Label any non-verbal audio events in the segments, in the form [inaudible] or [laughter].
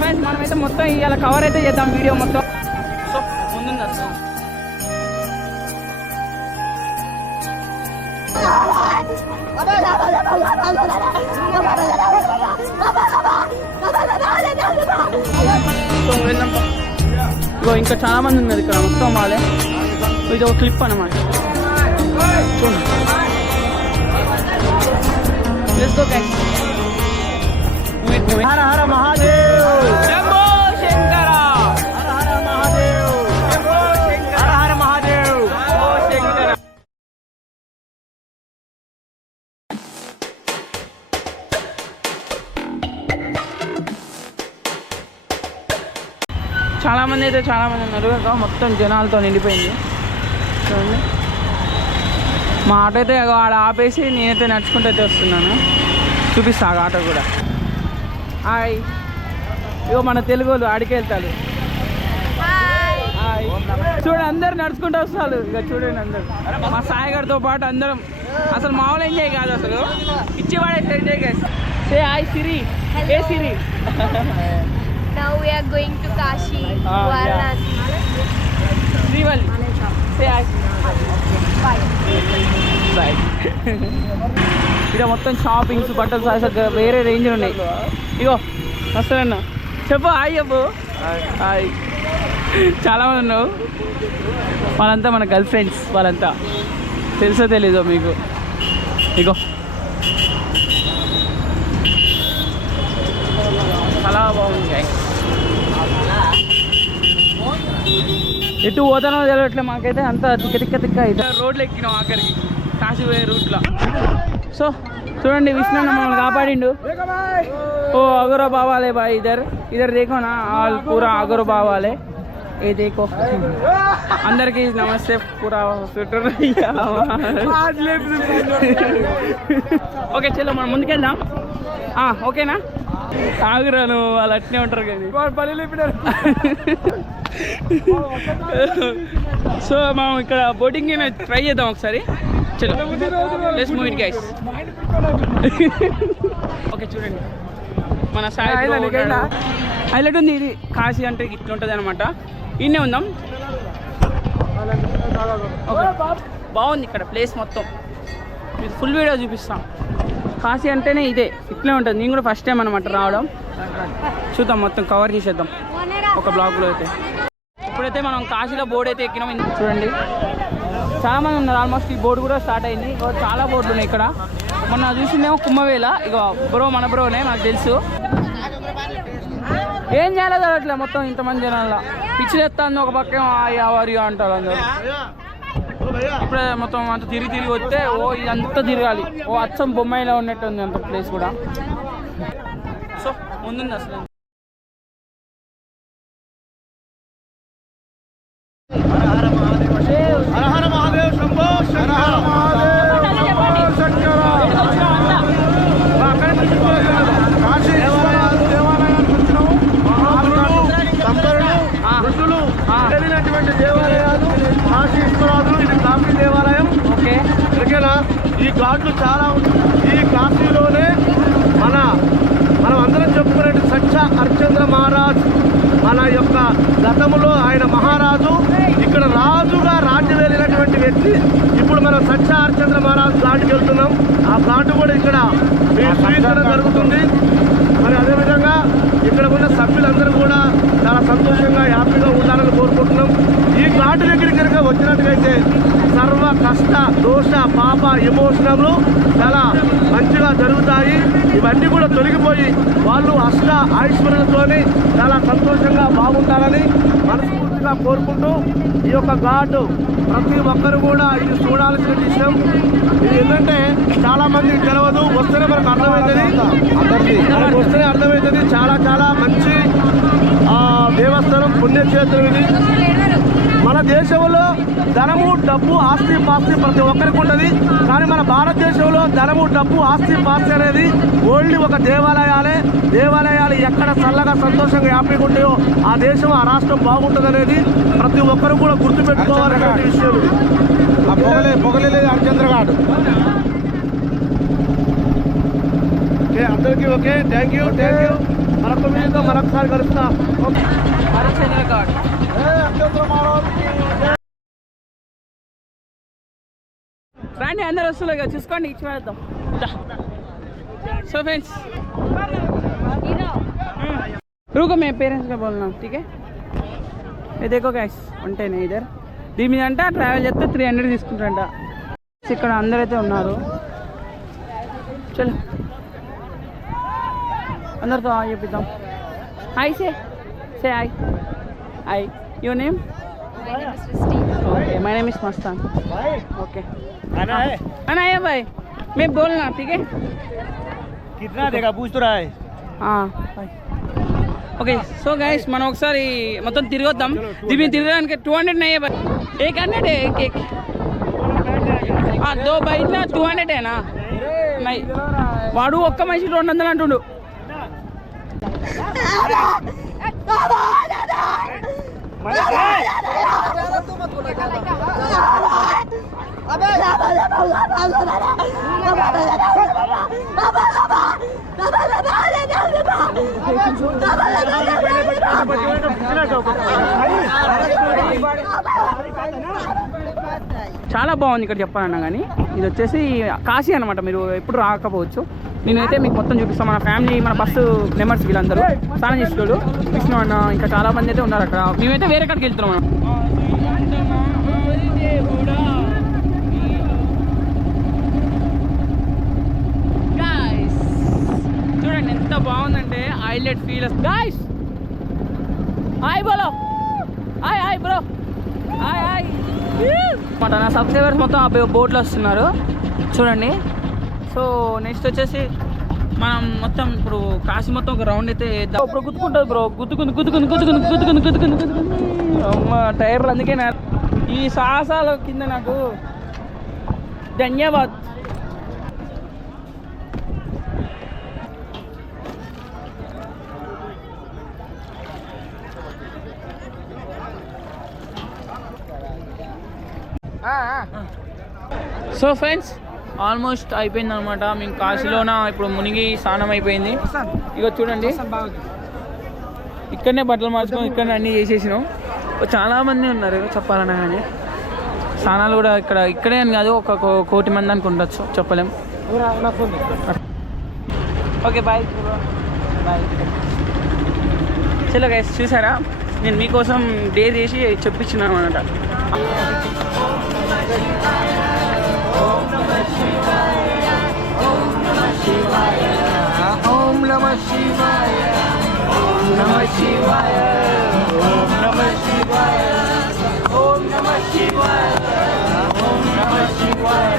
Friends మనమైతే మొత్తం ఇవాళ కవర్ అయితే చేద్దాం వీడియో మొత్తం. సో ముందుంది. ఇగో ఇంకా చాలా మంది ఉన్నారు ఇక్కడ. మొత్తం వాళ్ళే. ఇది ఒక క్లిప్ అన్నమాట. చూడండి. అయితే చాలా మంది ఉన్నారు. ఇంకా మొత్తం జనాలతో నిండిపోయింది. చూడండి. మా ఆటో అయితే ఆడ ఆపేసి నేనైతే నడుచుకుంటూ అయితే వస్తున్నాను. చూపిస్తా ఆటో కూడా. హాయ్. ఇగో మన తెలుగు వాళ్ళు ఆడికి వెళ్తారు. హాయ్. చూడండి అందరు నడుచుకుంటూ వస్తారు. ఇక చూడండి అందరు. మా సాయి గారితో పాటు అందరం. అసలు మామూలు ఎంజాయ్ కాదు అసలు. ఇచ్చి పడేసి ఎంజాయ్ చేసి ఏ hi Siri. A Siri? [laughs] Now we are going to Kashi, Ah, yeah. Varanasi. Srivalli say. Bye ఇక్కడ మొత్తం షాపింగ్స్ బట్టలు అసలు వేరే రేంజ్ ఉన్నాయి. ఇగో వస్తానన్న. చెప్పు హాయ్ చెప్పు. హాయ్. చాలా మంది ఉన్నావు వాళ్ళంతా మన గర్ల్ ఫ్రెండ్స్ వాళ్ళంతా. తెలుసో తెలీదో మీకు. ఇగో. చాలా బాగుంది. guys. ఎటు పోతానో తెలియట్లే మాకైతే అంత తిక్క తిక్క తిక్క అయితే. రోడ్లు ఎక్కినాం ఆఖరికి. కాశీ పోయే రూట్లో. సో చూడండి విష్ణు మమ్మల్ని కాపాడిండు. ఓ అగరో బావాలే బాయ్ ఇద్దరు ఇద్దరు దేకో నా ఆల్ పూరా అగరో బావాలే. ఏ దేకో అందరికి నమస్తే పూరా స్వెటర్. ఓకే చలో మనం ముందుకెళ్దాం. ఆ, ఆగురాను వాళ్ళు అట్నే ఉంటారు కదా సో మనం ఇక్కడ బోటింగ్ ట్రై చేద్దాం ఒకసారి. చలో. Let's move it guys okay చూడండి. మన సాయి హైలైట్ ఉంది ఇది కాశీ అంటే ఇట్లా ఉంటుంది అనమాట ఇన్నే ఉందాం? బాగుంది. ఇక్కడ ప్లేస్ మొత్తం. మీకు ఫుల్ వీడియో చూపిస్తాం. కాశీ అంటేనే ఇదే ఇట్లే ఉంటుంది. నేను కూడా ఫస్ట్ టైం అనమాట రావడం. చూద్దాం మొత్తం కవర్ చేసేద్దాం. ఒక బ్లాక్లో అయితే. ఇప్పుడైతే మనం కాశీలో బోర్డు అయితే ఎక్కినాం. చూడండి. చాలా మంది ఉన్నారు. ఆల్మోస్ట్ ఈ బోర్డు కూడా స్టార్ట్ అయింది. చాలా బోర్డులు ఉన్నాయి ఇక్కడ. మొన్న చూసిందేమో కుమ్మవేళ ఇక బ్రో మన బ్రోనే నాకు తెలుసు. ఏం చేయాలో అట్లా మొత్తం ఇంతమంది జనాల పిచ్చి ఎత్తాను ఒక పక్క అంటారు అందరూ. ఇప్పుడే మొత్తం అంత తిరిగి తిరిగి వస్తే ఓ ఇదంతా తిరగాలి. ఓ అచ్చం బొమ్మాయిలో ఉన్నట్టు ఉంది అంత ప్లేస్ కూడా. సో ముందుంది అసలు హర హర మహాదేవ్ శంభో శంకర కాశీ విశ్వనాథ దేవాలయానికి వచ్చినాము మహాత్ములు సంపరులు ఆ. వృద్ధులు ఆ. వెళ్ళినటువంటి దేవాలయాలు కాశీ విశ్వనాథులు ఇది కాశీ దేవాలయం ఓకే ఓకేనా ఈ ఘాట్లు చాలా ఉన్నాయి. ఈ కాశీలోనే మన మనం అందరం చెప్పుకునే సత్య హరిశ్చంద్ర మహారాజ్ మన యొక్క గతములో ఆయన మహారాజు ఇక్కడ రాజుగా రాజ్యం వెళ్ళినటువంటి వ్యక్తి. ఇప్పుడు మనం సత్య హరిశ్చంద్ర మహారాజ్ ఘాట్కి వెళ్తున్నాం. ఆ ఘాటు కూడా ఇక్కడ స్వీకరణ జరుగుతుంది. మరి అదేవిధంగా ఇక్కడ ఉన్న సభ్యులందరూ కూడా చాలా సంతోషంగా హ్యాపీగా ఉండాలని కోరుకుంటున్నాం. ఈ ఘాటు దగ్గరికి కనుక వచ్చినట్టుగైతే సర్వ కష్ట దోష పాప ఎమోషనలు చాలా మంచిగా జరుగుతాయి. ఇవన్నీ కూడా తొలగిపోయి వాళ్ళు అష్ట ఐశ్వర్యంతోని చాలా సంతోషంగా బాగుంటారని మనస్ఫూర్తిగా కోరుకుంటూ ఈ యొక్క ఘాటు ప్రతి ఒక్కరు కూడా ఇది చూడాల్సిన విషయం. ఇది ఏంటంటే చాలా మందికి తెలియదు వస్తేనే మనకు అర్థమవుతుంది మనకు వస్తేనే అర్థమవుతుంది చాలా చాలా మంచి ఆ, దేవస్థానం పుణ్యక్షేత్రం ఇది. మన దేశంలో ధనము డబ్బు ఆస్తి పాస్తి ప్రతి ఒక్కరికి ఉంటుంది. కానీ మన భారతదేశంలో ధనము డబ్బు ఆస్తి పాస్తి అనేది ఓన్లీ ఒక దేవాలయాలే. దేవాలయాలు ఎక్కడ చల్లగా సంతోషంగా హ్యాపీగా ఉంటాయో ఆ దేశం ఆ రాష్ట్రం బాగుంటుంది అనేది ప్రతి ఒక్కరు కూడా గుర్తుపెట్టుకోవాలనే విషయం. పొగలే పొగలేదు హరిచంద్రగాడు ఓకే అందరికీ okay. Thank you thank you. మరొక వీడియోతో మరొకసారి కలుస్తా. ఓకే. హరిశ్చంద్ర ఘాట్ ఏ అత్యంత మానవాళికి రండి అందరు వస్తున్నారు కదా చూసుకోండి ఇచ్చి వెళ్దాం సో ఫ్రెండ్స్ रुको मैं पेरेंट्स का बोलना ठीक है ये देखो गैस ఉంటాయి ఇద్దరు దీని మీద అంట ట్రావెల్ చేస్తే త్రీ హండ్రెడ్ తీసుకుంటారంట ఇక్కడ అందరైతే ఉన్నారు చలో అందరితో hi చెప్పిద్దాం hi say say hi hi Your name My name is Christy. Okay my name is Mastan भाई ओके आना है अना है भाई मैं बोलना ठीक है कितना देगा पूछ तो रहा है ఓకే సో గైస్ మనం ఒకసారి మొత్తం తిరగొద్దాం దీని తిరగడానికి టూ హండ్రెడ్ నయ్యే బాయ్ ఏక్ హండ్రెడ్ ఏక్ ఏక్ దో బైక్ నా టూ హండ్రెడేనా నై వాడు ఒక్క మనిషి రెండు వందలు అంటుండు చాలా బాగుంది ఇక్కడ చెప్పాలన్నా కానీ. ఇది వచ్చేసి కాశీ అనమాట మీరు ఎప్పుడు రాకపోవచ్చు. నేనైతే మీకు మొత్తం చూపిస్తాను మన ఫ్యామిలీ మన బస్సు మెంబర్స్ వీళ్ళందరూ. స్నానం చేసేటోళ్ళు విష్ణు అన్న ఇంకా చాలా మంది అయితే ఉన్నారు అక్కడ. మేమైతే వేరే కాడికి వెళ్తున్నాం మనం చూడండి ఎంత బాగుందంటే హైలైట్ ఫీల్ గాయస్ హాయ్ బోలో. Hi hi bro hi hi. మాట నా సబ్స్క్రైబర్స్ మొత్తం ఆ బోట్లో వస్తున్నారు. చూడండి. సో నెక్స్ట్ వచ్చేసి మనం మొత్తం ఇప్పుడు కాశీ మొత్తం ఒక రౌండ్ అయితే. ఇప్పుడు గుద్దుకుంటుంది బ్రో. గుద్దుకుంది గుద్దుకుంది గుద్దుకుంది గుద్దుకుంది గుద్దుకుంది గుద్దుకుంది. అమ్మ టైర్లు అందుకే నా ఈ సాహసాల కింద నాకు ధన్యవాద్. సో ఫ్రెండ్స్ ఆల్మోస్ట్ అయిపోయింది అనమాట మేము కాశీలోన ఇప్పుడు మునిగి స్నానం అయిపోయింది. ఇక చూడండి. ఇక్కడనే బట్టలు మార్చుకొని ఇక్కడనే అన్నీ చేసేసినాం. చాలా మంది ఉన్నారు చెప్పాలన్నా కానీ స్నానాలు కూడా ఇక్కడ ఇక్కడే అని కాదు ఒక కో- కోటి మంది అనుకుంటచ్చు చెప్పలేం. Okay bye. బాయ్. చలో గైస్ చూసారా? నేను మీకోసం డే చేసి చెప్పించినాను అనమాట శివాయ ఓం నమ శివాయ ఓం నమ శివాయ ఓం నమ శివాయ ఓం నమ శివాయ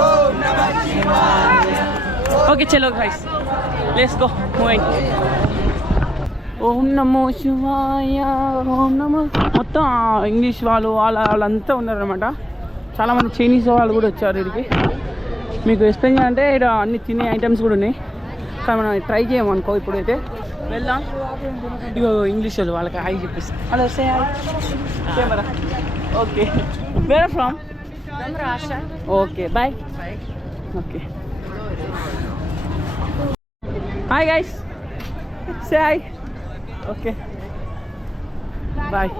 ఓం నమ శివాయ. ఓకే చలో గైస్ లెట్స్ గో మూవింగ్ ఓం నమో శివాయ ఓం నమో. మొత్తం ఇంగ్లీష్ వాళ్ళు వాళ్ళ వాళ్ళంతా ఉన్నారనమాట చాలామంది చైనీస్ వాళ్ళు కూడా వచ్చారు ఇక్కడికి. మీకు ఎక్స్ప్లెయిన్ చేయాలంటే ఇక్కడ అన్ని తినే ఐటమ్స్ కూడా ఉన్నాయి. కానీ మనం ట్రై చేయమనుకో ఇప్పుడైతే. వెళ్దాం. ఇగో ఇంగ్లీష్ వాళ్ళు వాళ్ళకి హాయ్ చెప్పేసి. Hello say camera okay where from okay bye okay hi guys say hi okay bye.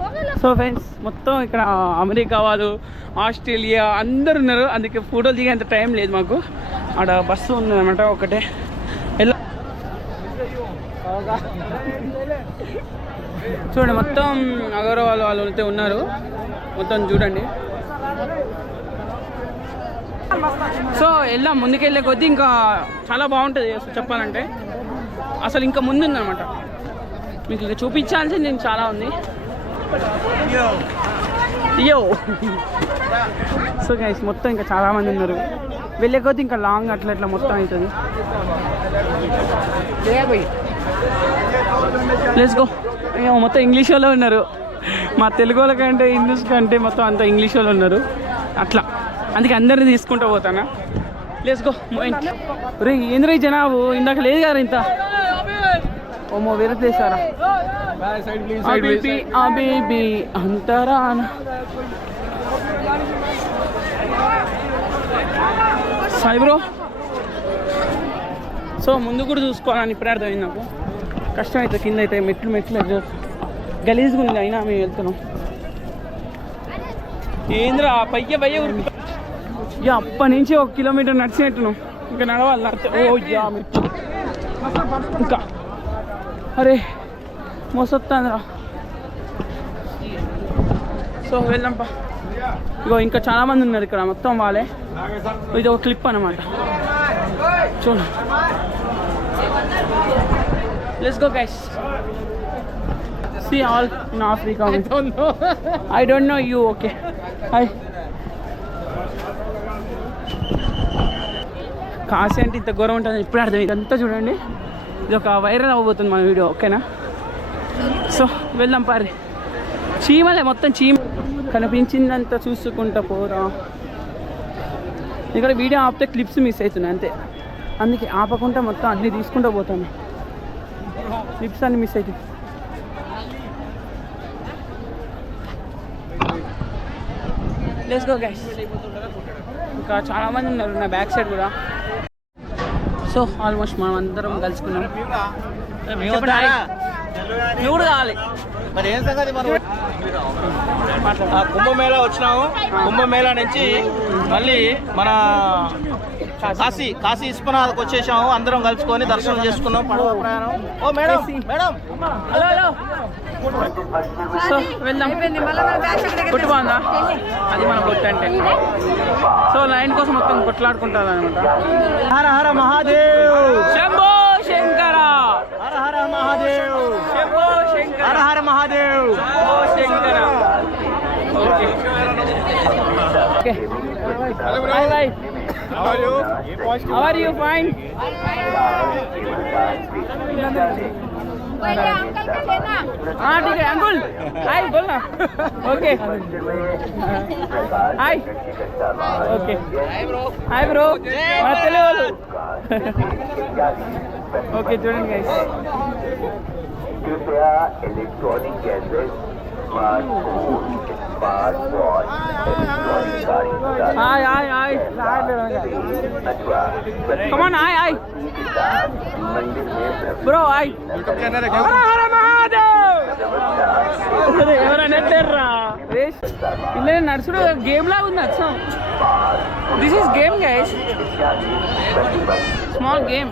So friends మొత్తం ఇక్కడ అమెరికా వాళ్ళు ఆస్ట్రేలియా అందరు ఉన్నారు. అందుకే ఫోటోలు దిగేంత టైం లేదు మాకు. ఆడ బస్సు ఉందన్నమాట ఒకటే. ఎలా? చూడండి మొత్తం అగర్వాల్ వాళ్ళు అయితే ఉన్నారు. మొత్తం చూడండి. సో వెళ్దాం. ముందుకెళ్ళే కొద్దీ ఇంకా చాలా బాగుంటుంది అసలు చెప్పాలంటే. అసలు ఇంకా ముందుందనమాట మీకు ఇంకా చూపించాల్సింది నేను చాలా ఉంది. యో సో గైస్ మొత్తం ఇంకా చాలామంది ఉన్నారు. వెళ్ళే ఇంకా లాంగ్ అట్లా ఇట్లా మొత్తం అవుతుంది. ప్లేస్ గో మొత్తం ఇంగ్లీష్ వాళ్ళు ఉన్నారు. మా తెలుగు వాళ్ళకంటే కంటే ఇంగ్లీష్ కంటే మొత్తం అంతా ఇంగ్లీష్ వాళ్ళు ఉన్నారు. అట్లా. అందుకే అందరిని తీసుకుంటూ పోతానా. ప్లేస్ గో రే ఏంద్ర ఈ జనాబు? ఇందాక లేదు కదా ఇంత. ఓమో వేరే ప్లేస్ సారా అబీబీ అబీబీ అంతరాన. సాయి బ్రో సో ముందు కూడా చూసుకోవాలని ఇప్పుడు అర్థమైంది నాకు. కష్టం అయితే కింద అయితే మెట్లు మెట్లు. ఎక్కడ గలీజ్గా ఉంది అయినా మేము వెళ్తున్నాం. ఏంద్రా పయ్య పయ్య ఉరికి ఇక అప్పటి నుంచి ఒక కిలోమీటర్ నడిచినట్టున్నాం. ఇంకా నడవాలి నడితే ఓ యా మెట్లు. ఇంకా అరే మోసొస్తుందిరా సో వెళ్దాంపా ఇగో ఇంకా చాలా మంది ఉన్నారు ఇక్కడ మొత్తం వాళ్ళే ఇది ఒక క్లిప్ అనమాట చూడు let's go guys see all in Africa I don't know you okay hi Kashi అంటే ఇంత ఘోరం ఉంటుంది ఇప్పుడు అర్థం ఇదంతా చూడండి. ఇది ఒక వైరల్ అవ్వబోతుంది మన వీడియో ఓకేనా? సో వెళ్దాం పారి. చీమలే మొత్తం చీమ కనిపించిందంతా చూసుకుంటా పోరా. ఇక్కడ వీడియో ఆపితే క్లిప్స్ మిస్ అవుతున్నాయి అంతే. అందుకే ఆపకుండా మొత్తం అన్ని తీసుకుంటూ పోతాను. క్లిప్స్ అన్ని మిస్ అవుతుంది లెట్స్ గో గైస్ ఇంకా చాలామంది ఉన్నారు నా బ్యాక్ సైడ్ కూడా. సో ఆల్మోస్ట్ మనం అందరం కలుసుకున్నాం. నువ్వు కావాలి. మరి ఏం సంగతి మనం కుంభమేళా వచ్చినాము. కుంభమేళా నుంచి మళ్ళీ మన కాశీ కాశీ విశ్వనాథ్కి వచ్చేసాము. అందరం కలుసుకొని దర్శనం చేసుకున్నాం. పడవ ప్రయాణం. ఓ madam madam. Hello hello. So వెళ్దాం. కొట్టు బాగుందా? అది మన కొట్టు అంటే సో లైన్ కోసం మొత్తం కొట్లాడుకుంటుంది అనమాట Har Har Mahadev. Shambho Shankara. Har Har Mahadev. Shambho Shankara. Har Har Mahadev. Shankara. Okay. Okay. Fine bye How हाँ ठीक है अंकुल हाय बोलना okay hi okay hi bro మన తెలుగు వాళ్ళు ఓకే చూడండి గైస్ कृपया electronic gadget smartphone Aye, aye, aye. Come on, aye, aye. Bro, aye. Hara Hara Mahadev. ఎవరైనా తెర్రా ఇలా నడుచుడు గేమ్ లాగా ఉంది అచ్చం this is game guys small game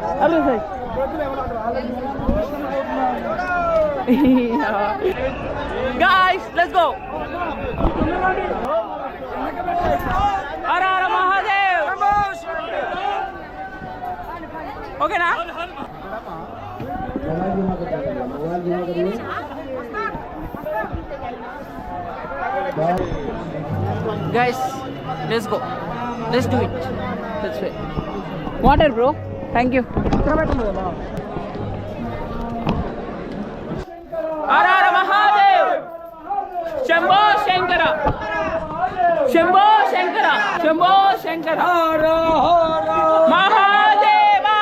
[laughs] Guys, let's go. Hara Hara Mahadev. Okay na? Guys, let's go. Let's do it. Let's wait. Water, bro. Thank you. Shambho Shankara! Shambho Shankara! Shambho Shankara! Mahadeva!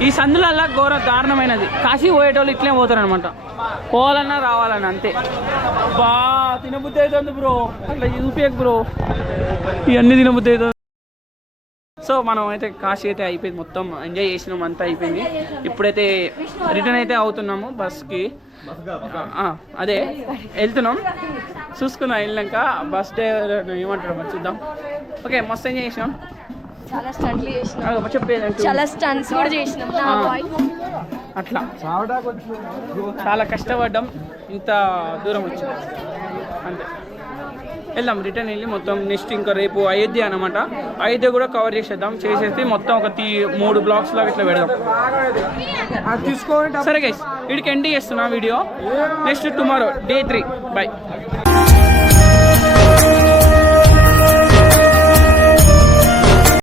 ఈ సందులల్లా ఘోర దారుణమైనది. కాశీ పోయేటోళ్ళు ఇట్లే పోతారు అనమాట పోవాలన్నా రావాలన్నా అంతే. బా తినబుద్ధి అవుతుంది బ్రో. అట్లా చూపించకు బ్రో. ఇవన్నీ తినబుద్ధి అవుతుంది. సో మనం అయితే కాశీ అయితే అయిపోయింది. మొత్తం ఎంజాయ్ చేసినాం అంతా అయిపోయింది. ఇప్పుడైతే రిటర్న్ అయితే అవుతున్నాము బస్కి. అదే వెళ్తున్నాం. చూసుకున్నాం వెళ్ళాక బస్ డ్రైవర్ ఏమంటాడు మరి చూద్దాం. ఓకే మస్తు ఎంజాయ్ చేసినాం. చాలా స్టంట్లు చేసినాం. ఆ, చెప్పేది చాలా స్టంట్స్ కూడా చేసినాం. నా ఆ. వాయిస్ అట్లా. చాలా కష్టపడ్డాం. ఇంత దూరం వచ్చింది. అంతే. వెళ్దాం రిటర్న్ వెళ్ళి మొత్తం నెక్స్ట్ ఇంకా రేపు అయోధ్య అనమాట అయోధ్య కూడా కవర్ చేసేద్దాం చేసేసి మొత్తం ఒక తీ మూడు బ్లాక్స్ లాగా ఇట్లా పెడదాం. సరే గైస్ వీడికి ఎండి చేస్తున్నా video next tomorrow day three bye